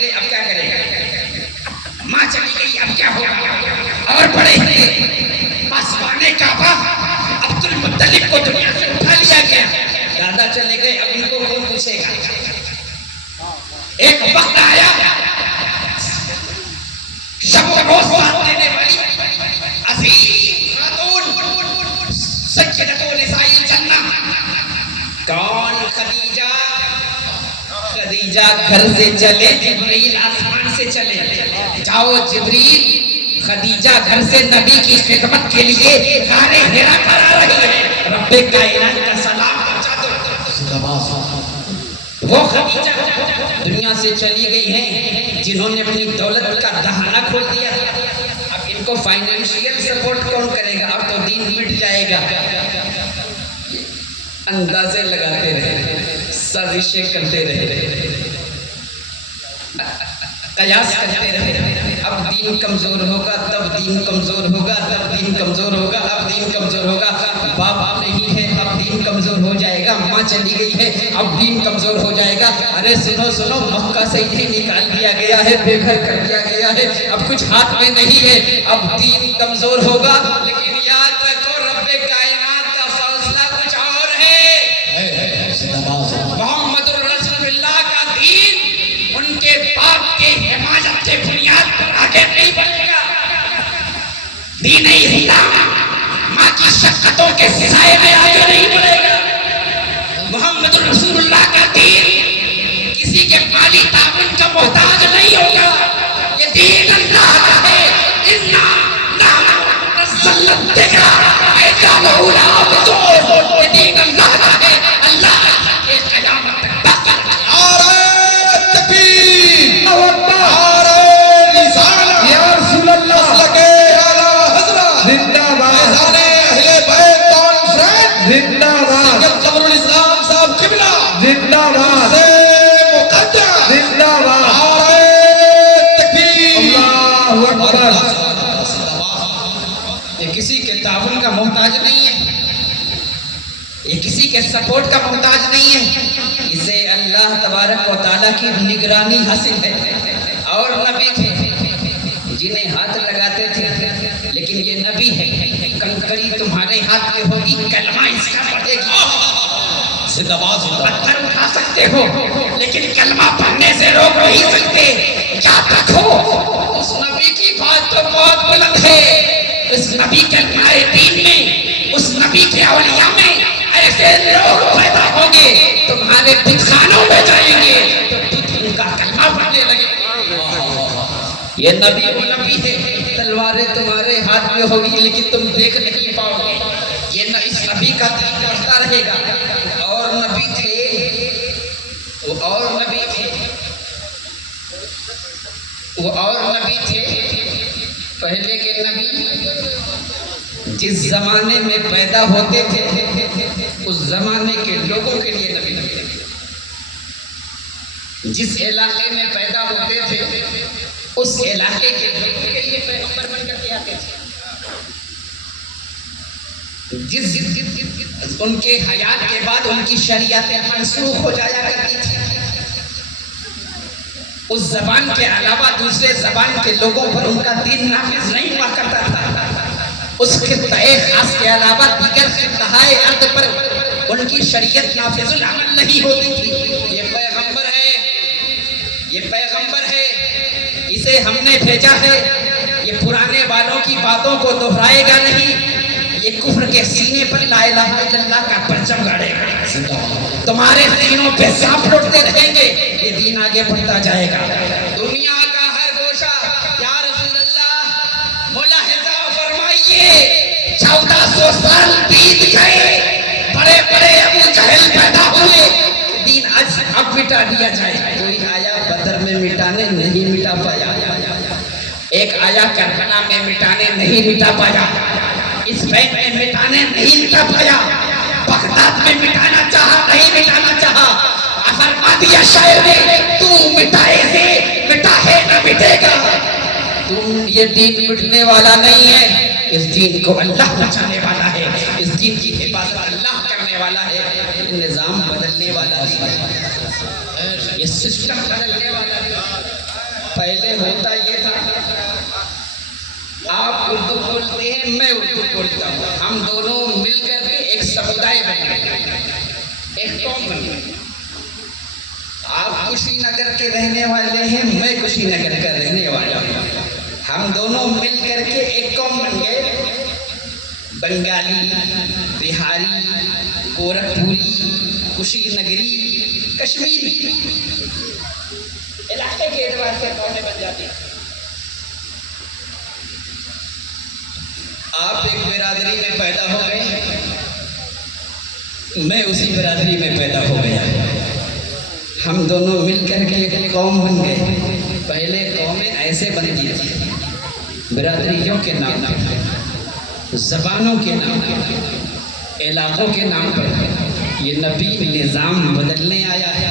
گئے اب کیا کرے گا؟ ماں چلی گئی اب کیا ہوگا؟ اور بڑے ہیں پاسبان کعبہ عبد المطلب کو دنیا سے اٹھا لیا گیا، دادا چلے گئے اب ان کو کون پوچھے گا؟ ایک وقت آیا شب و روز ساتھ دینے والی عظیم خاتون سیدۃ نساء الجنہ کون؟ خدیجہ۔ خدیجہ گھر سے چلے، جبرائیل آسمان سے چلے، جاؤ جبریل خدیجہ گھر سے نبی کی خدمت کے لیے غار حرا پر آ رہی ہے، رب کائنات کا سلام پہنچا دو۔ وہ خدیجہ دنیا سے چلی گئی ہیں جنہوں نے اپنی دولت کا دہانہ کھول دیا، اب ان کو فائنینشیل سپورٹ کون کرے گا؟ اب تو دین مٹ جائے گا۔ اندازے لگاتے رہے، سازشیں کرتے رہے، قیاس کرتے رہے، اب دین کمزور ہوگا تب دین کمزور ہوگا، تب دین کمزور ہوگا، اب دین کمزور ہوگا، باپ نہیں ہے اب دین کمزور ہو جائے گا، ماں چلی گئی ہے اب دین کمزور ہو جائے گا۔ ارے سنو سنو، مکہ سے انہیں نکال دیا گیا ہے، بے گھر کر دیا گیا ہے، اب کچھ ہاتھ میں نہیں ہے، اب دین کمزور ہوگا، لیکن یاد رکھو رب کائنات کا فیصلہ کچھ اور ہے۔ محمد رسول اللہ کا دین ان کے باپ کے حمایت کے بنیاد پر آگے نہیں بڑھے گا۔ دین اسلام ماں کی شفقتوں کے سائے میں آگے نہیں بڑھے گا۔ محمد رسول اللہ کا دین کسی کے مالی تعاون کا محتاج نہیں ہوگا، یہ دین اللہ کا ہے۔ اِنَّا نَحْنُ نَزَّلْنَا الذِّکْرَ وَإِنَّا لَهُ لَحَافِظُونَ، یہ دین اللہ کا ہے، اللہ کے قیامت تک باقی رہے گا۔ نعرہ تکبیر، نعرہ رسالہ، یا رسول اللہ، مسلک اعلیٰ حضرت، زندہ باد، میدان اہل بیت کانفرنس، زندہ باد، سید قمر الاسلام صاحب قبلہ، زندہ باد، مقدس، زندہ باد، نعرہ تکبیر، اللہ اکبر۔ یہ کسی کے تعاون کا محتاج نہیں ہے، یہ کسی کے سپورٹ کا محتاج نہیں ہے، اسے اللہ تبارک و تعالیٰ کی نگرانی حاصل ہے۔ اور نبی تھے جنہیں ہاتھ لگاتے تھے، لیکن یہ نبی ہے، کنکری تمہارے ہاتھ میں ہوگی، کلمہ اس کا پڑھے گی۔ پتھر اٹھا سکتے ہو لیکن کلمہ پڑھنے سے روک نہیں سکتے، یاد رکھو اس نبی کی بات تو بہت بلند ہے، اس نبی کے نئے دین میں، اس نبی کے اولیاء میں ایسے لوگ پیدا ہوں گے تمہارے بتخانوں میں جائیں گے تو ان کا کلمہ پڑھنے لگے گے۔ یہ نبی وہ نبی ہے، تلواریں تمہارے ہاتھ میں ہوگی لیکن تم دیکھ نہیں پاؤ گے، یہ اس نبی کا دین بڑھتا رہے گا۔ اور نبی تھے، وہ اور نبی تھے، وہ اور نبی تھے، پہلے کے نبی جس زمانے میں پیدا ہوتے تھے اس زمانے کے لوگوں کے لیے نبی تھے، جس علاقے میں پیدا ہوتے تھے اس علاقے کے لوگوں کے لیے پیغمبر بن کر کے آتے تھے، جس ان کے حیات کے بعد ان کی شریعتیں منسوخ ہو جایا کرتی تھی، اس زبان کے علاوہ دوسرے زبان کے لوگوں پر ان کا دین نافذ نہیں ہوا کرتا تھا، اس خطۂ خاص کے علاوہ دیگر خطۂ ارض پر ان کی شریعت نافذ العمل نہیں ہوتی تھی۔ یہ پیغمبر ہے، یہ پیغمبر ہے، اسے ہم نے بھیجا ہے، یہ پرانے والوں کی باتوں کو دہرائے گا نہیں، یہ کفر کے سینے پر لا الہ الا اللہ کا پرچم گاڑے گا، تمہارے سینوں پہ سانپ لوٹتے رہیں گے، یہ دین آگے بڑھتا جائے گا۔ دنیا کا ہر گوشہ یا رسول اللہ ملاحظہ فرمائیے، 1400 سال بیت گئے، بڑے بڑے ابو جہل پیدا ہوئے، دین اب مٹا دیا جائے، کوئی آیا بدر میں مٹانے نہیں مٹا پایا، ایک آیا کربلا میں مٹانے نہیں مٹا پایا، اسپین میں مٹانے نہیں مٹا پایا، بغداد میں مٹانا چاہا نہیں مٹانا چاہا، فرما دیا شاعر نے تو مٹائے سے مٹا ہے نہ مٹے گا، تم یہ دین مٹنے والا نہیں ہے، اس دین کو اللہ بچانے والا ہے، اس دین کی حفاظت اللہ کرنے والا ہے، نظام بدلنے والا ہے، یہ سسٹم بدلنے والا ہے۔ پہلے ہوتا یہ تھا آپ اردو بولتے ہیں میں اردو بولتا ہوں، ہم دونوں مل کر کے ایک سمودائے بن گئے، ایک قوم بن گئے۔ آپ کشی نگر کے رہنے والے ہیں، میں کشی نگر کا رہنے والا ہوں، ہم دونوں مل کر کے ایک قوم بن گئے۔ بنگالی، بہاری، گورکھپوری، کشی نگری، کشمیری، علاقے کے اعتبار سے قومیں بن جاتی ہیں۔ آپ ایک برادری میں پیدا ہو گئے، میں اسی برادری میں پیدا ہو گیا، ہم دونوں مل کر کے ایک قوم بن گئے۔ پہلے قومیں ایسے بنتی تھی، برادریوں کے نام پر، زبانوں کے نام پر، علاقوں کے نام پر۔ یہ نبی نظام بدلنے آیا ہے۔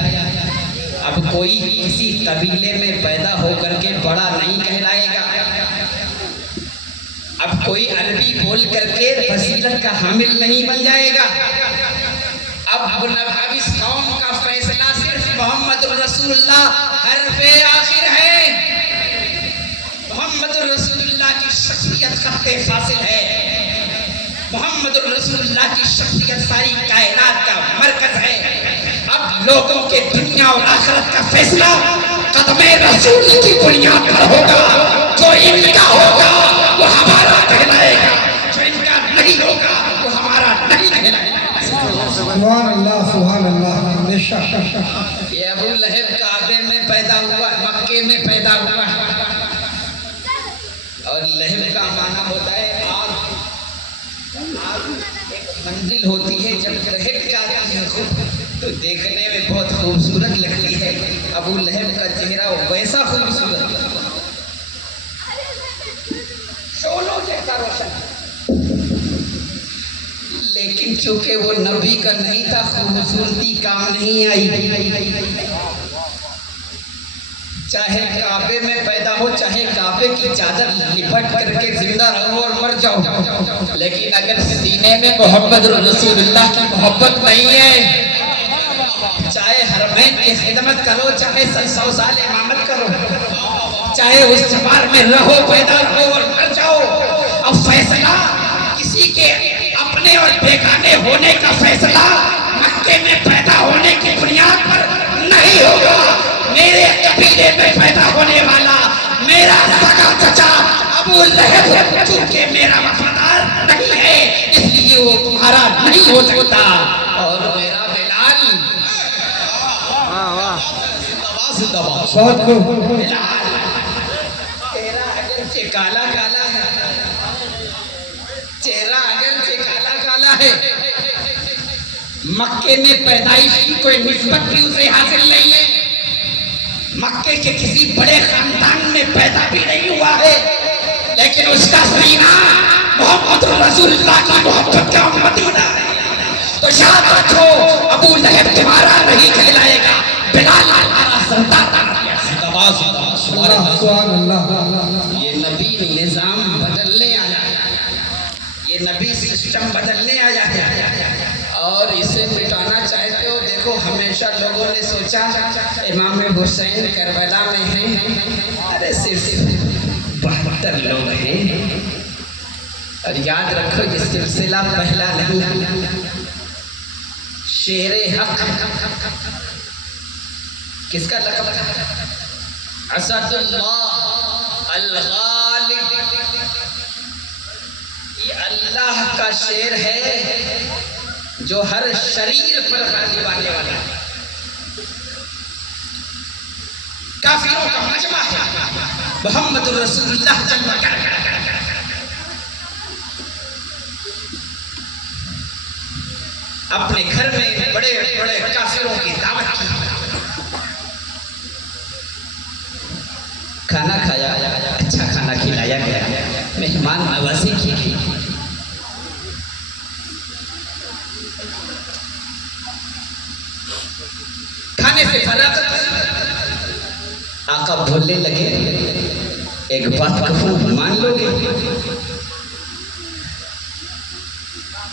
اب کوئی کسی قبیلے میں پیدا ہو کر کے بڑا نہیں کہلائے گا، اب کوئی عربی بول کر کے فضیلت کا حامل نہیں بن جائے گا۔ اب اس قوم کا فیصلہ صرف محمد الرسول اللہ حرف آخر ہے، محمد الرسول اللہ کی شخصیت خط فاصل ہے، محمد الرسول اللہ کی شخصیت ساری کائنات کا مرکز ہے۔ اب لوگوں کے دنیا اور آخرت کا فیصلہ قدم رسول کی بنیاد پر ہوگا۔ جو ان کا ہوگا وہ ہمارا کہلائے گا، جو ان کا نہیں ہوگا وہ ہمارا نہیں کہلائے گا۔ سبحان اللہ، سبحان اللہ۔ یہ ابو لہب کعبے میں پیدا ہوا، مکے میں پیدا ہوا، اور لہب کا معنی ہوتا ہے آگ۔ آگ ایک منزل ہوتی ہے، جب لہب جاتی ہے خود تو دیکھنے میں بہت خوبصورت لگتی ہے۔ ابو لہب کا چہرہ ویسا خوبصورت، شعلوں جیسا روشن، لیکن چونکہ وہ نبی کا نہیں تھا، خوبصورتی کام نہیں آئی۔ چاہے کعبے میں پیدا ہو، چاہے کعبے کی چادر لپٹ کر کے زندہ رہو اور مر جاؤ، لیکن اگر سینے میں محمد رسول اللہ کی محبت نہیں ہے، چاہے حرمین کی خدمت کرو، چاہے 100 سال امامت کرو، چاہے اس جمار میں رہو، پیدا رہو اور مر جاؤ، اب فیصلہ کسی کے اپنے اور بیگانے ہونے کا فیصلہ مکے میں پیدا ہونے کی بنیاد پر نہیں ہوگا۔ میرے قبیلے میں پیدا ہونے والا میرا سگا چچا ابو لہب چونکہ میرا وفادار نہیں ہے، اس لیے وہ تمہارا نہیں ہو سکتا۔ اور میرا بلال، بلال تیرا اگرچہ کالا کالا ہے، چہرہ اگرچہ کالا کالا ہے، مکے میں پیدائش کی کوئی نسبت بھی اسے حاصل نہیں ہے، مکے کے کسی بڑے خاندان میں پیدا بھی نہیں ہوا ہے، لیکن اس کا سینہ محمد رسول اللہ کی محبت کا مدینہ ہے۔ تو یاد رکھو ابو لہب تمہارا نہیں کہلائے گا، بلال تمہارا سردار ہے۔ یہ نبی نظام بدلنے آیا ہے، یہ نبی سسٹم بدلنے آیا ہے، اور اسے مٹانا چاہتے ہو۔ دیکھو ہمیشہ لوگوں نے سوچا امام حسین کربلا میں ہیں، ارے صرف 72 لوگ ہیں، اور یاد رکھو یہ سلسلہ پہلا نہیں۔ شیر حق کس کا لقب تھا؟ اسد اللہ الغالب، یہ اللہ کا شیر ہے جو ہر شریر پر غالب آنے والا ہے۔ کافروں کا مجمع ہے، محمد رسول اللہ جلوہ کر اپنے گھر میں بڑے بڑے کافروں کی دعوت کی، کھانا کھایا، اچھا کھانا کھلایا گیا، مہمان نوازی کی۔ کھانے سے فراغت آقا بولنے لگے، ایک بات کہوں مان لو گے؟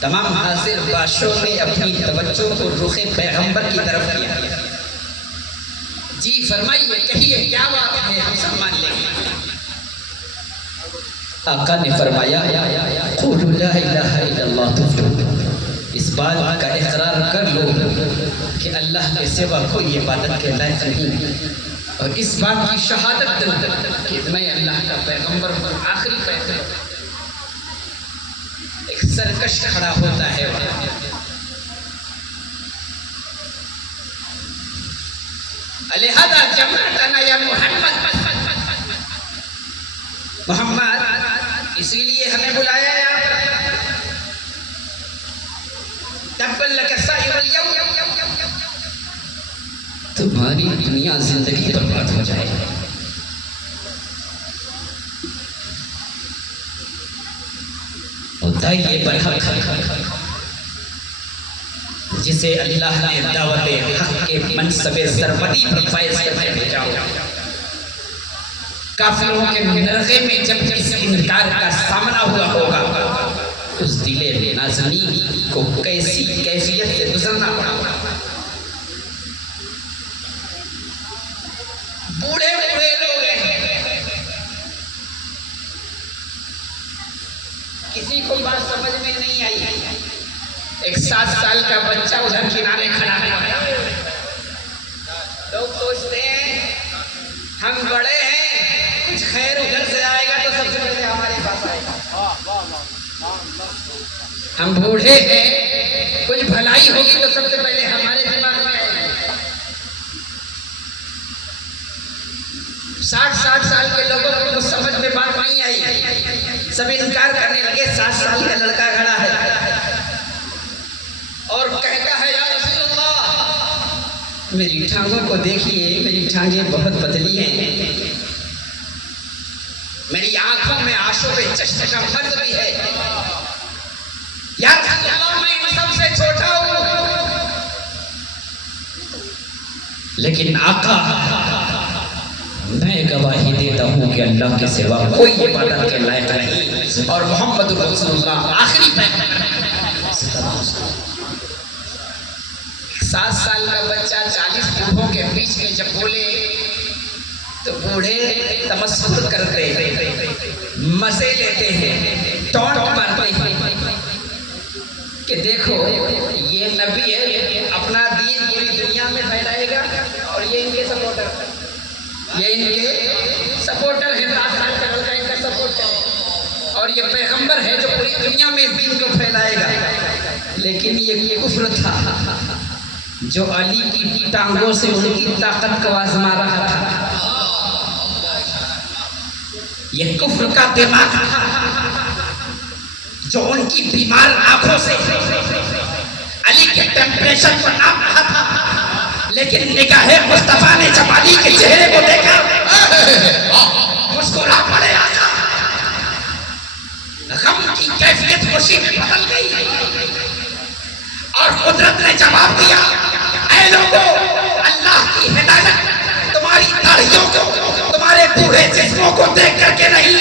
تمام حاضر بادشاہوں نے اپنی توجہ کو رخ پیغمبر کی طرف کیا۔ جی فرمائیے، کہیے کیا بات ہے، ہم سب مان لیں آقا نے فرمایا قولوا لا الہ الا اللہ تفلحوا، اس بات کا اقرار کر لو کہ اللہ کے سوا کوئی عبادت کے لائق نہیں، اور اس بات کی شہادت دو کہ میں اللہ کا پیغمبر ہوں، آخری پیغمبر۔ ایک سرکش کھڑا ہوتا ہے وہاں، لہذا جمعتنا یا محمد، محمد اسی لیے ہمیں بلایا ہے تبا لک سائر اليوم، تمہاری دنیا زندگی برباد ہو جائے۔ ہوتا یہ برحق جسے اللہ نے دعوت حق کے منصب سرمدی پر فائز کرنے بھیجا ہو، کافروں کے نرغے میں جب اس انکار کا سامنا ہوا ہوگا، اس دل نازنین کو کیسی کیفیت سے گزرنا پڑا ہوگا۔ بوڑھے بوڑھے لوگ ہیں، کسی کو بات سمجھ میں نہیں آئی، ایک 7 سال کا بچہ ادھر کنارے کھڑا ہے، لوگ سوچتے ہیں ہم بڑے ہیں، کچھ خیر ادھر سے آئے گا تو سب سے پہلے ہمارے پاس آئے گا، ہم بوڑھے ہیں، کچھ بھلائی ہوگی تو سب سے پہلے ہمارے دماغ میں آئے گا۔ 60 سال کے لوگوں کو کچھ سمجھ میں بات نہیں آئی، سب انکار کرنے لگے۔ 7 سال کا لڑکا کھڑا ہے اور کہتا ہے یا رسول اللہ میری ٹھانگوں کو دیکھیے، میری ٹھانگیں بہت پتلی ہیں، میری آنکھوں میں آشوب چشم کا مرض بھی ہے، یا رسول اللہ میں ان سب سے چھوٹا ہوں، لیکن آقا میں گواہی دیتا ہوں کہ اللہ کے سوا کوئی عبادت کے لائق نہیں، اور محمد رسول اللہ آخری پیغمبر۔ 7 سال کا بچہ 40 بوڑھوں کے بیچ میں جب بولے تو بوڑھے تمسخر کرتے ہیں، مزے لیتے ہیں، ٹونٹ مارتے ہیں کہ دیکھو یہ نبی ہے، اپنا دین پوری دنیا میں پھیلائے گا، اور یہ ان کے سپورٹر ہیں، 7 سال کا لڑکا ان کا سپورٹر ہے، اور یہ پیغمبر ہے جو پوری دنیا میں اس دین کو پھیلائے گا۔ لیکن یہ کفر تھا جو علی کی ٹانگوں سے ان کی طاقت کو آزما رہا تھا، یہ کفر کا دماغ تھا جو ان کی بیمار آنکھوں سے علی کے ٹیمپریچر کو ناپ رہا تھا، لیکن نگاہ مصطفیٰ نے جب علی کے چہرے کو دیکھا مسکرا پڑے، آقا غم کی کیفیت خوشی میں بدل گئی، اور قدرت نے جواب دیا اے لوگو، اللہ کی ہدایت تمہاری داڑھیوں کو، تمہارے بوڑھے جسموں کو دیکھ کر کے نہیں،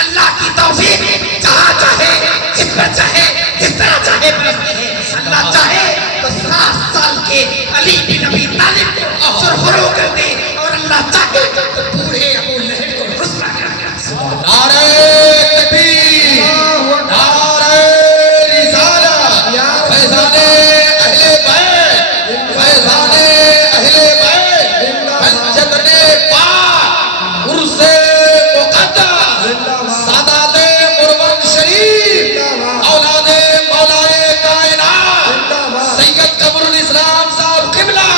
اللہ کی توفیق جہاں چاہے، جس پر چاہے، جس طرح چاہے برستی ہے۔ اللہ چاہے تو 7 سال کے علی بن ابی طالب کو سرخرو کر دے، اور اللہ چاہے تو بوڑھے ابو لہب کو رسوا کر دے۔ نعرہ تکبیر، نعرہ رسالت، فیضان اہل بیت، فیضان اہل بیت، پنجتن پاک، عرس مقدس، سادات مروان شریف، اولاد مولائے کائنات، سید قمر الاسلام صاحب قبلہ،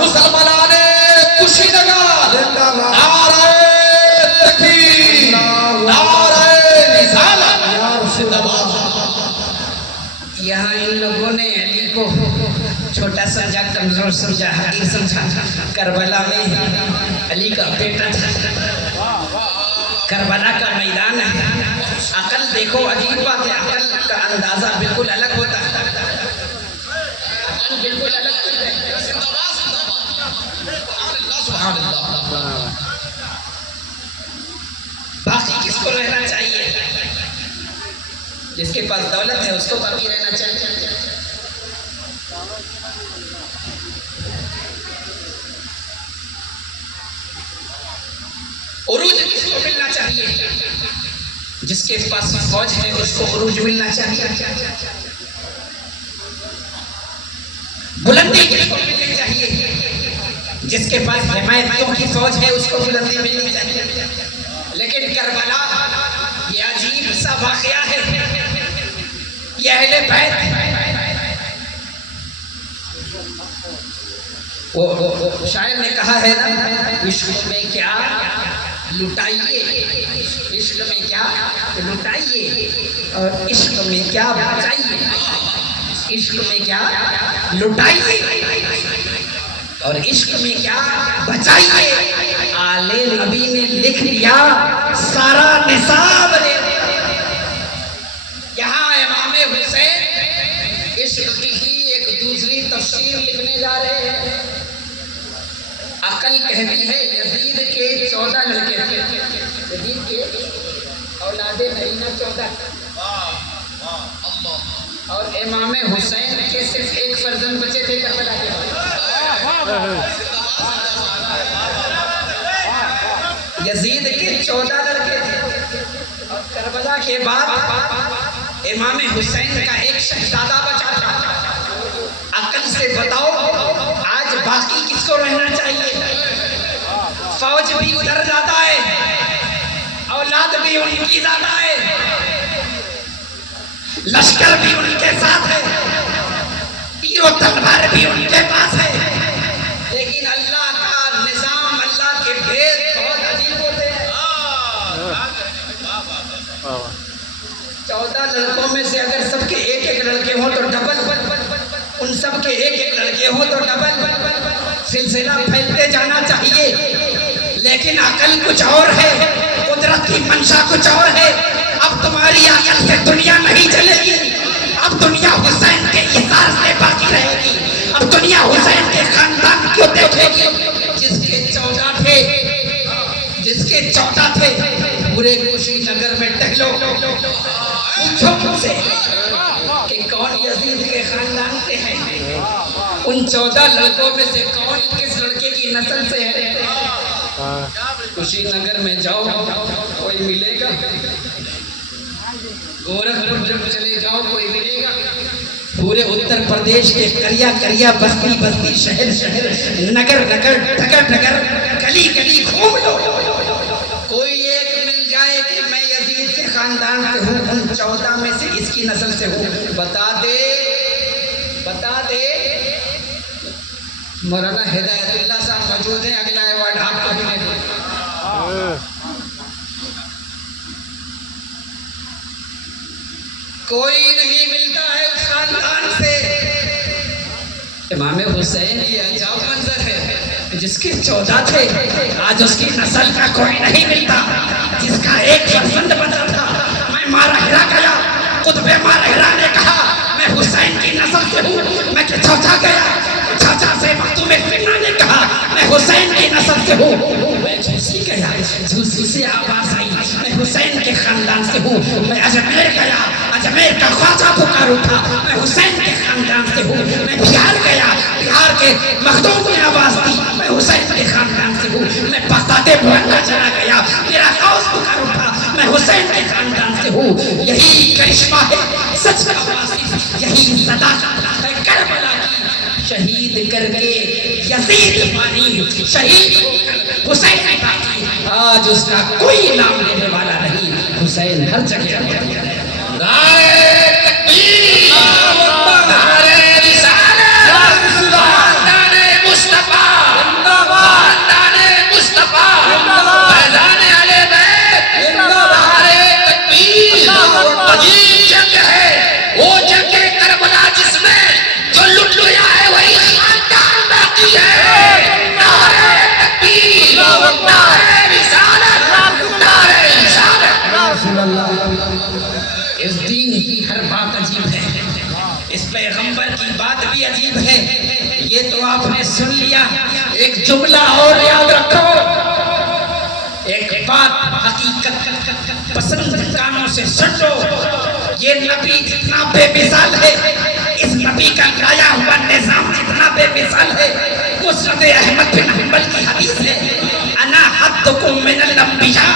مسلمانان کشی نگر، نعرہ تکبیر، نعرہ رسالت، زندہ باد۔ یہاں ان لوگوں نے علی کو چھوٹا سمجھا، کمزور سمجھا، حقیر سمجھا۔ کربلا میں علی کا بیٹا تھا، کربلا کا میدان ہے، عقل دیکھو عجیب بات ہے، عقل کا اندازہ بالکل الگ ہوتا ہے، عقل بالکل الگ ہوتا ہے۔ سبحان اللہ۔ باقی کس کو رہنا چاہیے؟ جس کے پاس دولت ہے اس کو باقی رہنا چاہیے۔ عروج کس کو ملنا چاہیے؟ جس کے پاس فوج ہے اس کو عروج ملنا چاہیے، بلندی کس کو ملنی چاہیے؟ جس کے پاس حمایتیوں کی فوج ہے اس کو بلندی ملنی چاہیے۔ لیکن کربلا یہ عجیب سا واقعہ ہے، یہ اہل بیت، وہ شاعر نے کہا ہے نا، عشق میں کیا لٹائیے، عشق میں کیا لٹائیے اور عشق میں کیا بچائیے، عشق میں کیا لٹائیے اور عشق میں کیا بچائیے۔ آلے نبی نے لکھ دیا سارا نصاب نے۔ یہاں امام حسین عشق کی ہی ایک دوسری تفسیر لکھنے جا رہے ہیں۔ عقل کہتی ہے یزید کے 14 لڑکے تھے، یزید کے اولاد نرینہ 14 اور امام حسین کے صرف ایک فرزند بچے تھے کربلا کے بعد۔ یزید کے 14 لڑکے تھے اور کربلا کے بعد امام حسین کا ایک شہزادہ بچا تھا۔ عقل سے بتاؤ آج باقی کس کو رہنا چاہیے؟ فوج بھی ادھر جاتا ہے، اولاد بھی ان کی زیادہ ہے، لشکر بھی ان کے ساتھ ہے، تیر و تلوار بھی ان کے پاس ہے، لیکن اللہ کا نظام، اللہ کے بھید بہت عجیب ہوتے ہیں۔ 14 لڑکوں میں سے اگر سب کے ایک ایک لڑکے ہوں تو ڈبل، ان سب کے ایک ایک لڑکے ہوں تو ڈبل، سلسلہ پھیلتے جانا چاہیے۔ لیکن عقل کچھ اور ہے، قدرت کی منشا کچھ اور ہے۔ اب تمہاری عقل سے دنیا نہیں چلے گی، اب دنیا حسین کے اثار سے باقی رہے گی، اب دنیا حسین کے خاندان کو دیکھے گی۔ جس کے 14 تھے، جس کے 14 تھے، پورے کوشی نگر میں ٹہلو، پوچھو مجھ سے کہ کون یزید کے خاندان سے ہے؟ ان 14 لڑکوں میں سے کون کس لڑکے کی نسل سے ہے؟ کوشی نگر میں جاؤ کوئی ملے گا، گورکھپور جب چلے جاؤ کوئی ملے گا، پورے اتر پردیش کے کریا کریا، بستی بستی، شہر شہر، نگر نگر، ڈگر ڈگر، گلی گلی گھوم لو، کوئی ایک مل جائے کہ میں یزید کے خاندان سے ہوں، ان 14 میں سے اس کی نسل سے ہوں، بتا دے بتا دے۔ مولانا ہدایت اللہ صاحب موجود ہیں، اگلا ایوارڈ آپ کو بھی دیں۔ کوئی نہیں ملتا ہے اس خاندان سے۔ امام حسین یہ عجب منظر ہے، جس کے 14 تھے آج اس کی نسل کا کوئی نہیں ملتا، جس کا ایک فرزند بچا تھا۔ میں مارا ہرا گیا، قطب مارا ہرا نے کہا میں حسین کی نسل سے ہوں، میں کہ چوچا گیا، چاچا سے مختوم فتنہ نے کہا میں حسین کی نسل سے ہوں، میں جھوسی گیا، جھوسی سے آواز آئی میں حسین کے خاندان سے ہوں، میں اجمیر گیا، اجمیر کا خواجہ پکار اٹھا میں حسین کے خاندان سے ہوں، میں بہار گیا، بہار کے مخدوم نے آواز دی میں حسین کے خاندان سے ہوں، میں بغداد بلندہ چلا گیا، میرا غوث پکار اٹھا میں حسین کے خاندان سے ہوں۔ یہی کرشمہ ہے سچ کا واصف، یہی صداقت ہے کربلا کی، شہید کر کے یزید بانی، شہید حسین باقی، آج اس کا کوئی نام لینے والا نہیں، حسین ہر جگہ ہے۔ نعرہ تکبیر، نعرہ رسالت، خاندان مصطفیٰ، خاندان مصطفیٰ، فیضان اہل بیت، نعرہ تکبیر۔ عجیب جنگ ہے، وہ جنگ کربلا جس میں جو لٹ گیا ہے وہی خاندان باقی ہے۔ نعرہ تکبیر، نعرہ رسالت، نعرہ رسالت۔ اس دین کی ہر بات عجیب ہے، اس پیغمبر کی بات بھی عجیب ہے۔ یہ تو آپ نے سن لیا، ایک جملہ اور یاد رکھو، ایک بات حقیقت پسند کانوں سے سن لو، یہ نبی جتنا بے مثال ہے، اس نبی کا لایا ہوا نظام جتنا بے مثال ہے، مسند احمد بن حنبل کی حدیث ہے، انا حدکم من الانبیاء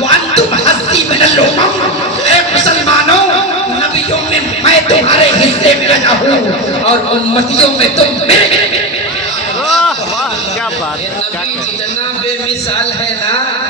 وانتم حدی من الامم، اور امتیوں میں تم میرے واہ واہ کیا بات ہے، کیا نبی کہتے ہیں۔ اتنا بے مثال ہے نا